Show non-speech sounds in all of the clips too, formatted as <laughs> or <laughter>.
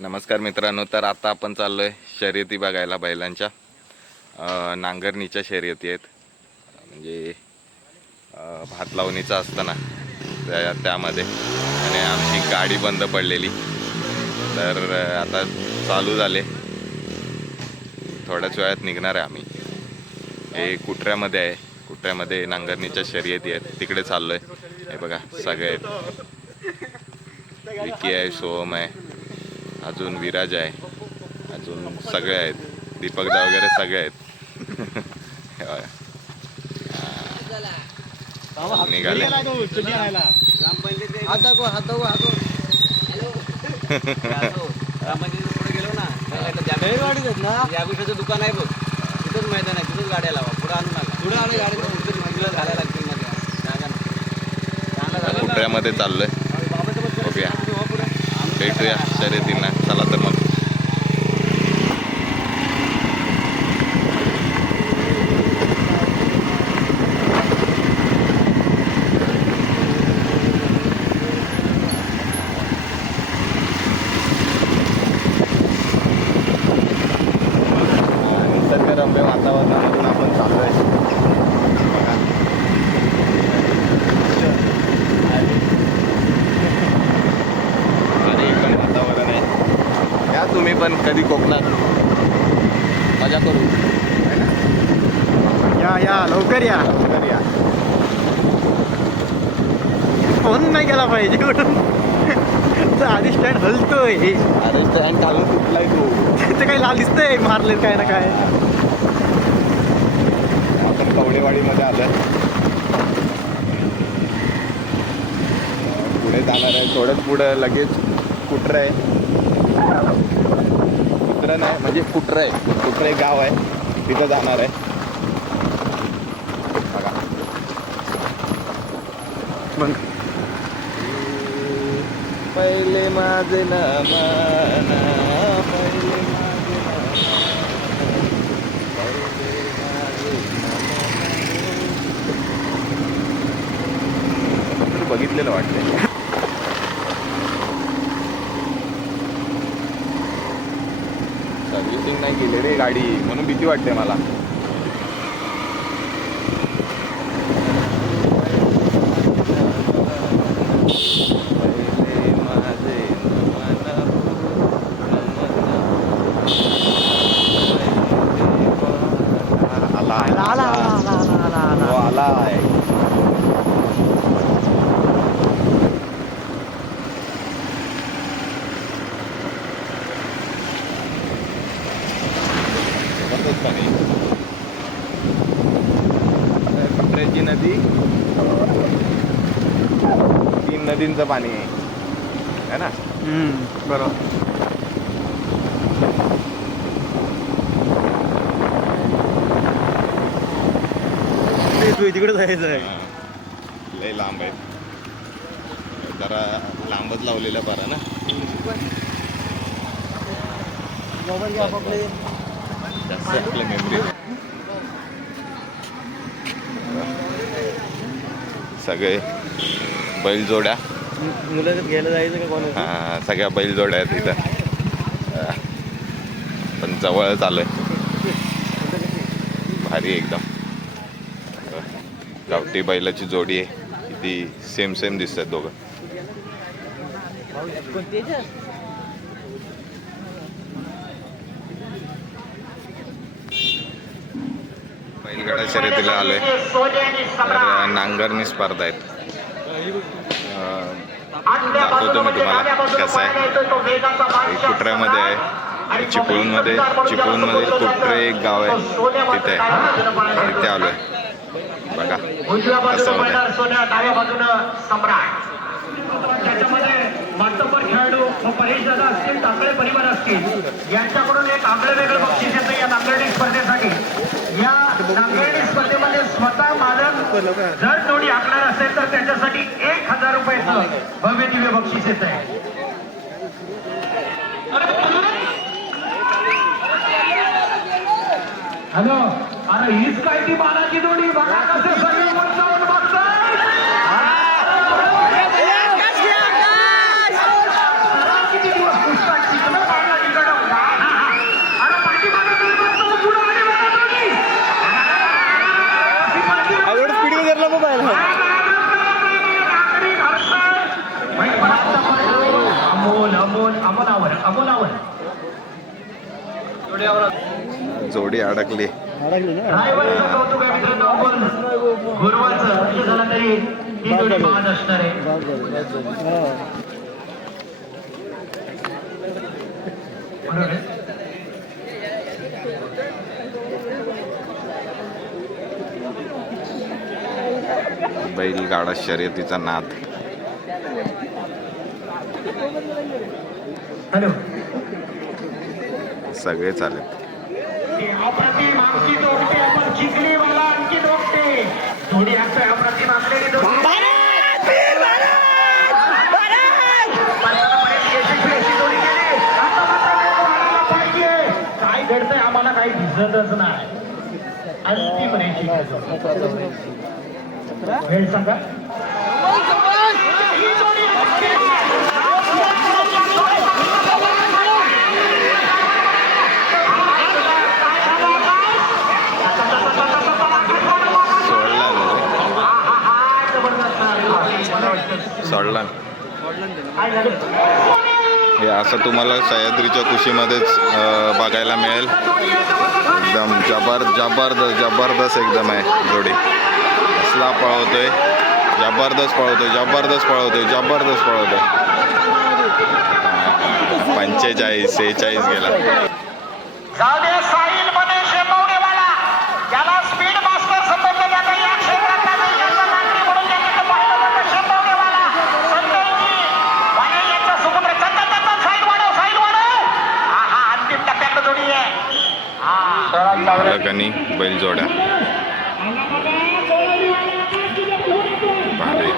नमस्कार मित्रांनो तर आता आपण चाललो आहे शर्यती बघायला बैलांच्या. नांगरणीच्या शर्यती आहेत. म्हणजे भात लावणीचा असताना त्या त्यामध्ये. आणि आमची गाडी बंद पडलेली. तर आता चालू झाले. थोड्याच वेळात निघणार आहे आम्ही. हे कुठऱ्यामध्ये आहे. कुठऱ्यामध्ये नांगरणीच्या शर्यती आहेत. तिकडे चाललो आहे हे बघा सगळे आहेत. विकी आहे सोहम आहे. अजून विराज आहे. अजून सगळे आहेत. दीपकदा वगैरे सगळे आहेत. हे. हा. निघाले. या गोष्टीचं दुकान आहे बघ. तिथंच मैदान आहे तिथंच गाड्या लावा. पुढे आणू नका पुढे आणू गाडी तिथंच घालायला लागतील मध्ये. चांगला झाला. चाललोय बाबासोबत बघूया हो पुढे. भेटूया शर्यतींना चला तर मग निसर्गरम्य वातावरणामधून आपण चाललोय बघा. आणि पण वातावरण तुम्ही पण कधी कोकणात. मजा करू. या या लवकर या. लवकर या. फोन नाही केला पाहिजे आधी स्टँड हलतोय. अरे स्टँड घालून कुठलाय तू. ते काही लाल दिसतंय मारले काय ना काय. आपण कवडेवाडीमध्ये आलोय. पुढे जाणार आहे थोडंच पुढं लगेच कुट्र आहे? धरण नाही म्हणजे कुटर आहे. कुटर एक गाव आहे तिथं जाणार आहे. बघा. मग. पहिले माझे पहिले बघितलेलं वाटतंय. नाही केली रे गाडी. म्हणून भीती वाटते मला पहिले माझे नमन नमन. आला आला आला आला आला आला आला हो, आलाय जबरदस्त पाणी कुत्र्याची नदी तीन नदींचं पाणी आहे. है ना? बरोबर. तिकडे जायचं आहे. लय लांब आहे जरा लांबच लावलेलं बरं ना? जास्त आपल्या मेमरी सगळे. बैलजोड्या. मुलं घ्यायला जायचं का कोण हा, सगळ्या बैलजोड्या आहेत इथं. हा. पण जवळच आलोय भारी एकदम. गावठी बैलाची जोडी आहे. किती सेम सेम दिसतात दोघं. बैलगाडा शर्यतीला आलोय. नांगरणी स्पर्धा आहेत. दाखवतो मी तुम्हाला कसं आहे. कुत्र्यामध्ये आहे. चिपळूणमध्ये चिपळूणमध्ये कुत्रे एक गाव आहे. तिथे. आहे तिथे आलोय बघा. उजव्या कसं मातबर खेळाडू व परेश दादा असतील तांबळे परिवार असतील. यांच्याकडून एक आगळं वेगळं बक्षीस येतं या नांगरणी स्पर्धेसाठी या नांगरणी स्पर्धेमध्ये स्वतः मालक जर जोडी आखणार असेल तर त्याच्यासाठी एक हजार रुपयाचं भव्य दिव्य बक्षीस येत आहे हॅलो अरे हीच काय ती मानाची जोडी? बघा कसं सगळे वर जाऊन बघताय किती दिवस पुस्तक शिकलं अमोल अमोलावर अमोलावर जोडी अडकली ड्रायव्हरचं कौतुक आहे मित्रांनो अमोल गुरुवारचं म्हणजे झालं तरी ही जोडी बाद असणार आहे बरोबर आहे? बैलगाडा शर्यतीचा नाद. हॅलो. सगळे चालेल अप्रतिम अंकित ओकटे आपण चिखलीवाला अंकित ओकटे जोडी असतोय अप्रतिम पाहिजे. काय घडतंय आम्हाला काही दिसतच नाही. अंतिम रेषी वेळ सांगा ही जोडी सोडला ना रे. सोडला ना. काय झालं हे असं तुम्हाला सह्याद्रीच्या कुशीमध्येच बघायला मिळेल. एकदम जबर जबरदस्त जबरदस्त एकदम आहे जोडी. असला पळवतोय. जबरदस्त पळवतोय जबरदस्त पळवतोय जबरदस्त पळवतोय. पंचेचाळीस सेहेचाळीस गेला. मालकांनी बैल जोड्या भारी.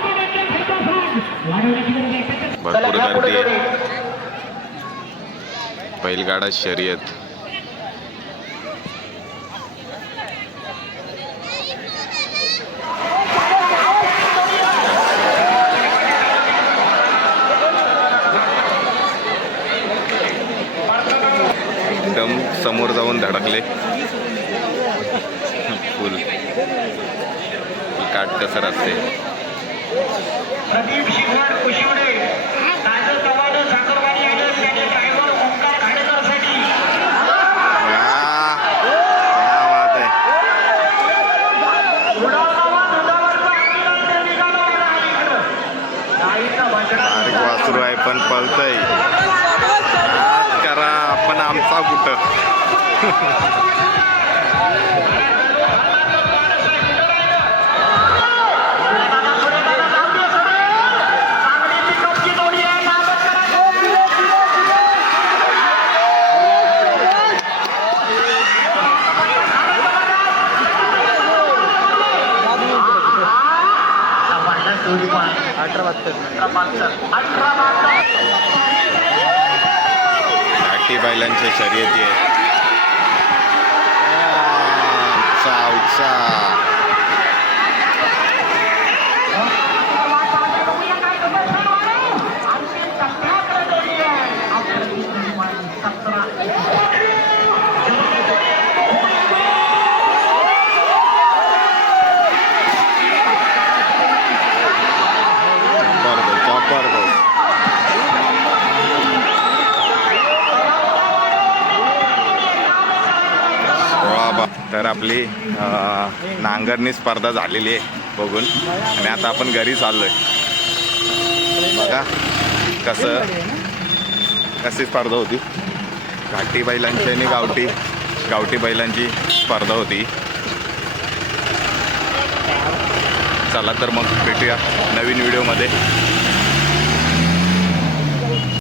चला भरपूर गर्दी आहे. बैलगाडा शर्यत. समोर जाऊन धडकले. फुल. काट कसर असते प्रदीप शिंगवाड कुशिवडे. साखरवाडी त्याचे ड्रायव्हर ओंकार खाडेकरसाठी बारीक वासरू आहे. पण पळतय करा आपण आमचा कुठं? <laughs> घाटी बैलांच्या शर्यती आहेत. उत्साह उत्साह जबरदस्त जबरदस्त सोळा बा तर आपली नांगरणी स्पर्धा झालेली आहे बघून. आणि आता आपण घरी चाललोय. बघा कसं कशी स्पर्धा होती. घाटी बैलांची आणि गावठी गावठी बैलांची स्पर्धा होती. चला तर मग भेटूया नवीन व्हिडिओमध्ये.